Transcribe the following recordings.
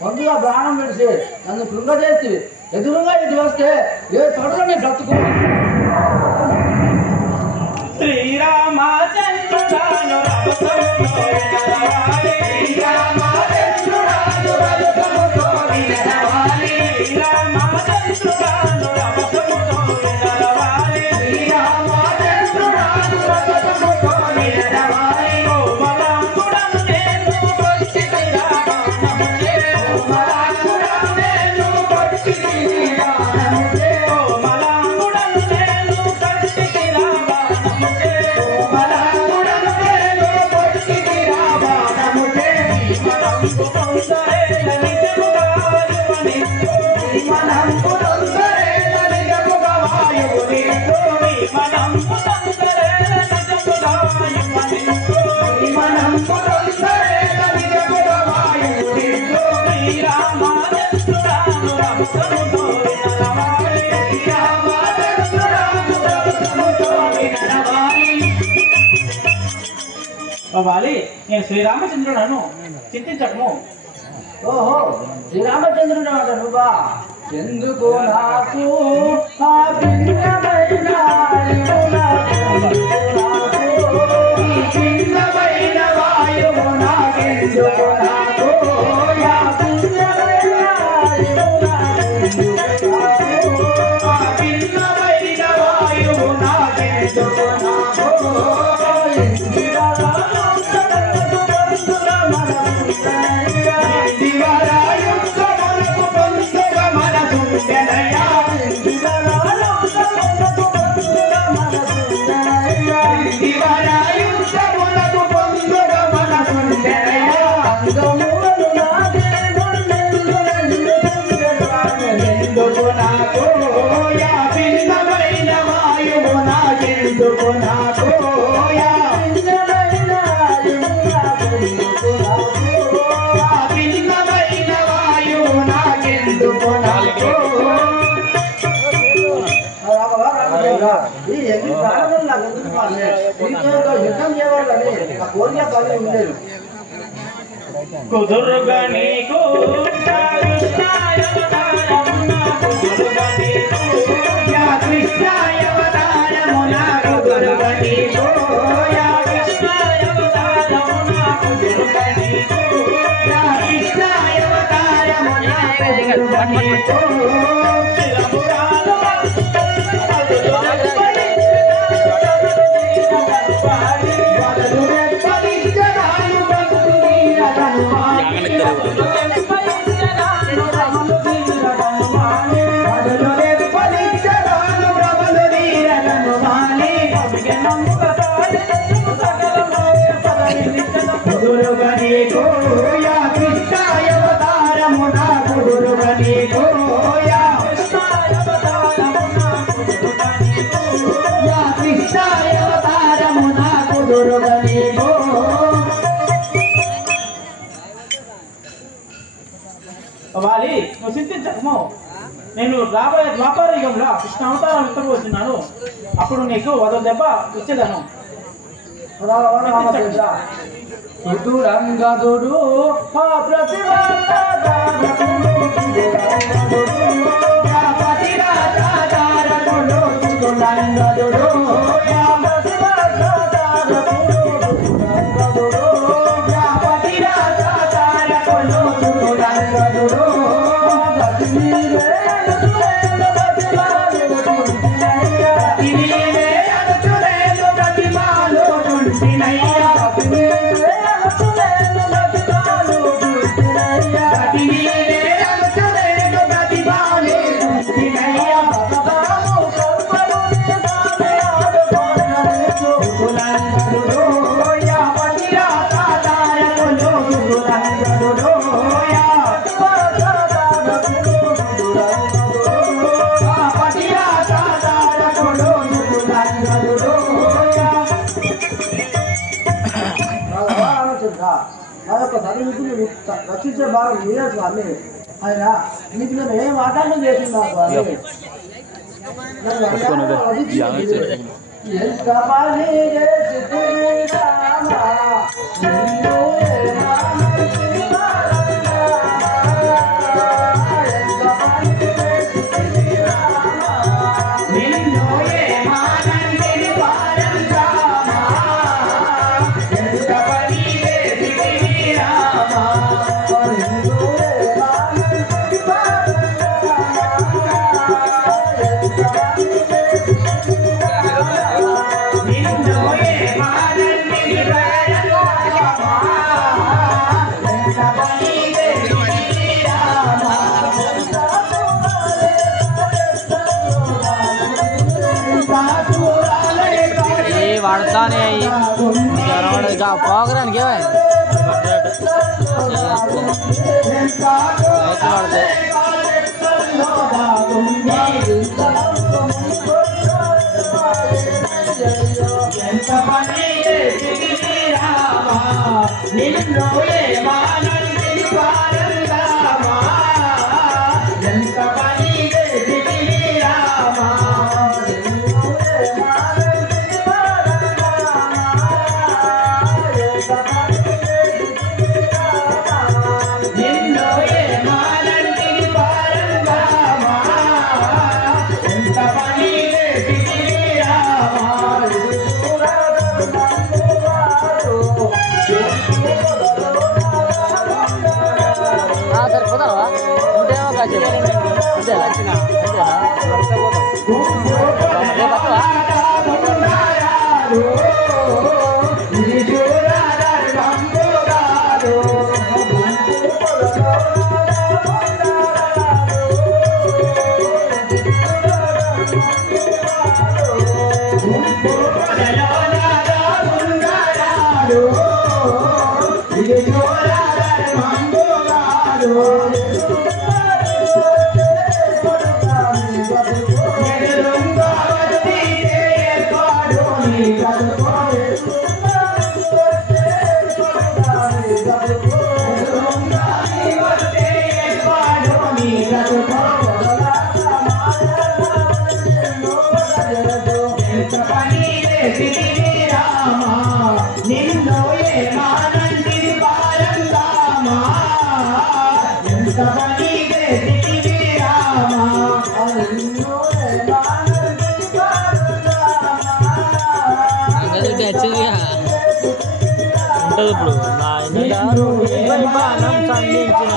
ముందుగా ప్రాణం విడిచి నన్ను కృంగజేసి ఎదురుగా ఇటు వస్తే ఏ తొడలని బ్రతుకు శ్రీరామచంద్రుడాను రథముతో వినరవాలి శ్రీరామచంద్రుడాను రథముతో వినరవాలి శ్రీరామచంద్రుడాను రథముతో వినరవాలి శ్రీరామచంద్రుడాను రథముతో వినరవాలి కోమలాంగుడను నేను కొట్టితి రావణమునే కోమలాంగుడను నేను కొట్టితి రావణమునే కోమలాంగుడను నేను కొట్టితి రావణమునే కోమలాంగుడను నేను కొట్టితి రావణమునే మనంపు పొందరేల నిజముగా వాయువని మనంపు పొందరేల నిజముగా వాయువుని మనంపు పొందరేల నిజముగా వాయువని మనంపు పొందరేల నిజముగా వాయువుని శ్రీరామచంద్రుడాను రథముతో వినరవాలి శ్రీరామచంద్రుడాను రథముతో వినరవాలి. వాలి నేను శ్రీరామచంద్రుడను చింతించకము. ఓహో శ్రీరామచంద్రుడు నువ్వా ఎందుకు నాకు ఆ భిన్నమైన భిన్నమైన వాయువు నాకెందుకు నాకు ఆ భిన్నమైన వాయువు నాకెందుకు నాకు దివరాయుక్తమునకు పొందుగ మనసుండెనయ్యా దివరాయుక్తమునకు పొందుగ మనసుండెనయ్యా ఎందుకు నాకు యా భిన్నమైన వాయువు నాకెందుకు నాకు యా భిన్నమైన వాయువు నాకెందుకు నాకు ఈ ఎన్ని ప్రాణాలు నాకు ఎందుకు కాలే నీతో యుద్ధం చేయవాలని ఆ కోరిక పని ఉండేది కుదురుగా నీకు కుదురుగా నీకు యా కృష్ణాయవతారమున కుదురుగా నీకు యా కృష్ణాయవతారమున కుదురుగా నీకు యా కృష్ణాయవతారమున కుదురుగా నీకు వాలి నువ్వు చింతించకము. నేను రాబోయే ద్వాపర యుగంలో కృష్ణ అవతారం ఎత్తబోతున్నాను. అప్పుడు నీకు వద దెబ్బ ఇచ్చేదాను. సుతురంగదుడు ప్రతిరాజారకుడు నా యొక్క సన్నిధిని రక్షించే భాగం మీరే స్వామి. ఆయన మీకు నేను ఏం ఆటంకం చేసిందా స్వామి? ఎంత పని వాడతానే పోగరానికి ఉంటుంది. ఇప్పుడు నా పరిపాలనం సంధించిన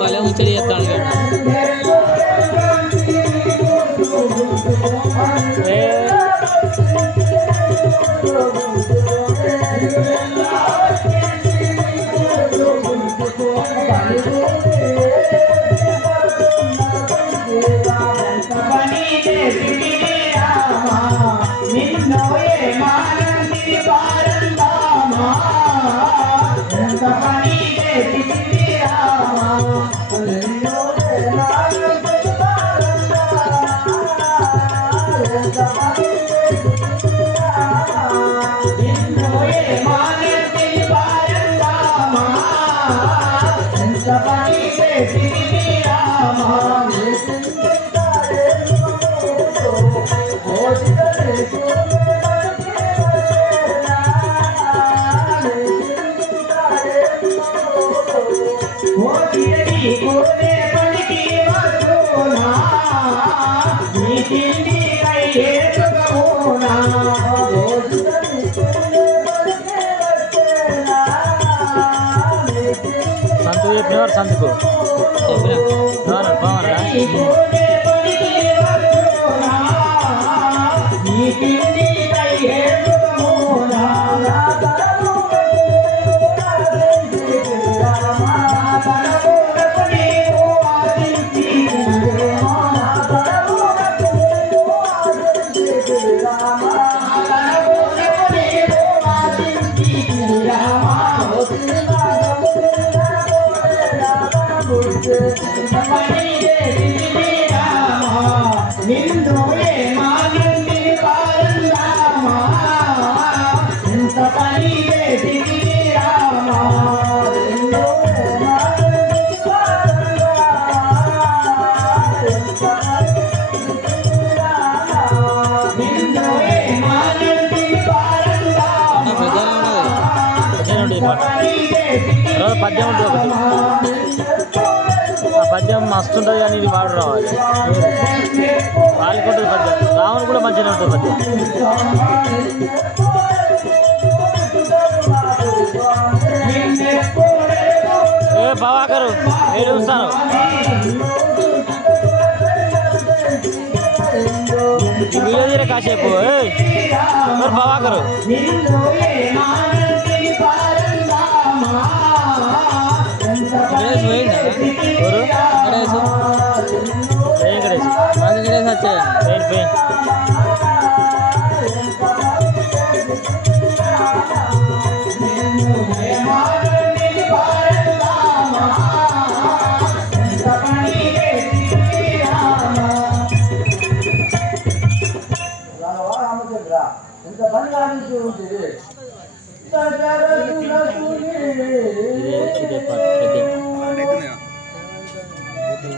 భలే ముచ్చడి చెప్తాను కదా. Hallelujah. చెప్పినవారు సందుకు బాగున్నారా పద్యం ఉంటుంది ఒకటి ఆ పద్యం మస్తు ఉంటుంది కానీ ఇది వాడు రావాలి వాళ్ళకి ఉంటుంది పద్యం రావణ కూడా మంచిగా ఉంటుంది పద్యం ఏ బావాకరు ఏడు చూస్తాను వీడియో తీరే కాసేపు బావాకరు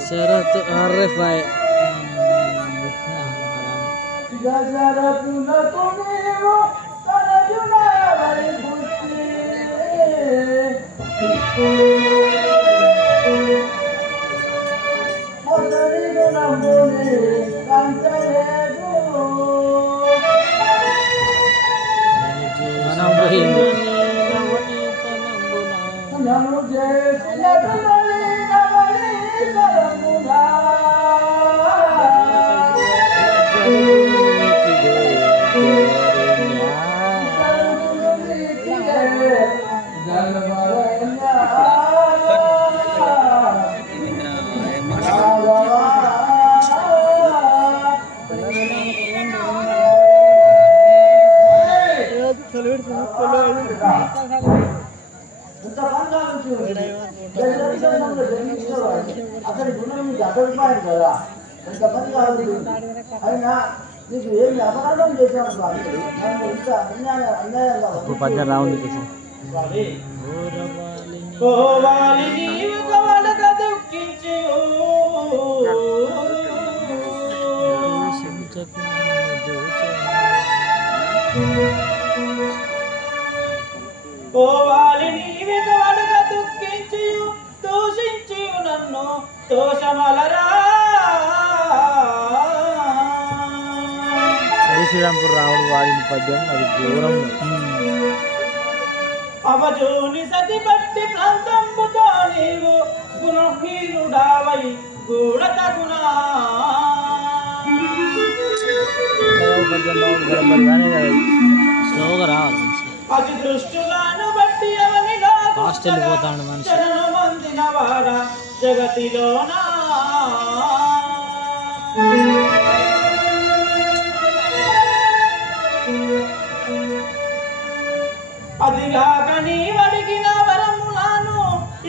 Syarat arif baik. అతని గుణం మీకు అర్థమైపోయాడు కదా ఎంతమంది కాదు అయినా నీకు ఏమి అపరాధం చేశాను కాదు నన్ను ఇంత అన్యాయంగా పద్యం రావుంది శ్రీరాంపూర్ రావుడు వాడిన పద్యం అది దూరం అవజోని సతి బట్టి ప్రాంతంబుతో నీవు గుణహీనుడావై గూఢతగునా స్లోగా రావాలి అతి దృష్టులను బట్టి అవనిలో హాస్టల్ పోతాడు మనిషి మందిన వాడ జగతిలోనా అదిగాక నీవడిగిన వరములను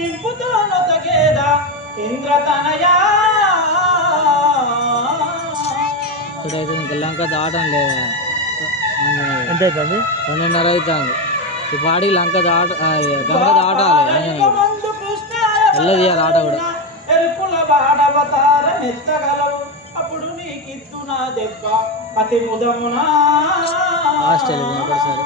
ఇంపుతో నొతగేదా ఇంద్రతనయా ఇప్పుడైతే ఇంకా లంక దాటం లేదా ఎంత అవుతుంది 2:30 అవుతుంది ఈ పాడికి లంక గంగ దాటాలి వెళ్ళదియాలి ఆట కూడా ఎల్పుల బాడవతారం ఎత్తగలవు అప్పుడు నీకిత్తు నా దెబ్బ అతి ముదమునా హాస్టల్ సరే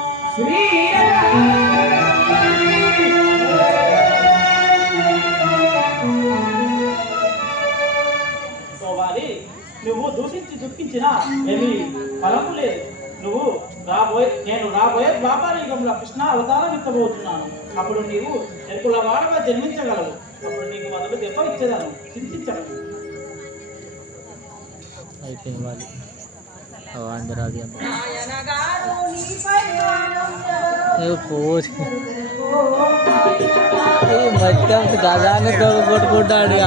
సోవాలి నువ్వు దూషించి దుఃఖించినా ఏమి ఫలము లేదు నేను రాబోయే ద్వాపర యుగంలో కృష్ణ అవతారం ఎత్తబోతున్నాను అప్పుడు నీవు ఎరుకుల వాడగా జన్మించగలవు అప్పుడు నీకు మొదలు దెబ్బ ఇచ్చేదాను, చింతించను. అయిపోయింది వాళ్ళు అందరాది పోసి మొత్తం గదాన్ని కొట్టుకుంటాడు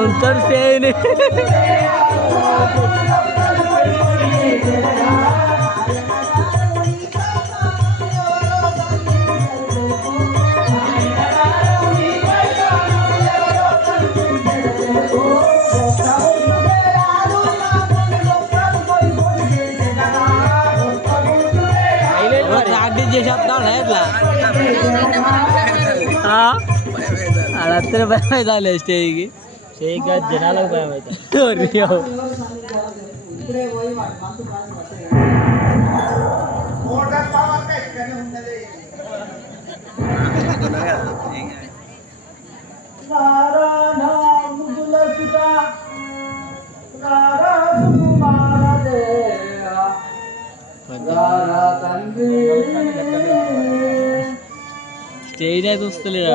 ఉంటాడు చేయని ప్రాక్టీస్ చేసేస్తాడు ఎట్లా అలా భయం అవుతాలే స్టేజ్కి స్టేజ్గా జనాలకు భయం అవుతుంది. స్టేజ్ అయితే వస్తలేడు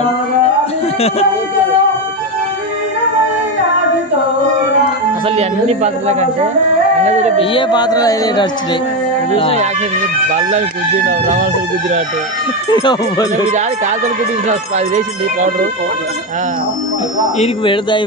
అసలు అన్ని పాత్రల కంటే ఏ పాత్రలు అయితే నచ్చినాయి బల్లని గుద్దిన రవాల్సలు గుద్దినట్టు కాకలు గుద్దిన అది వేసింది పౌడరు ఈయనకి పెడతాయి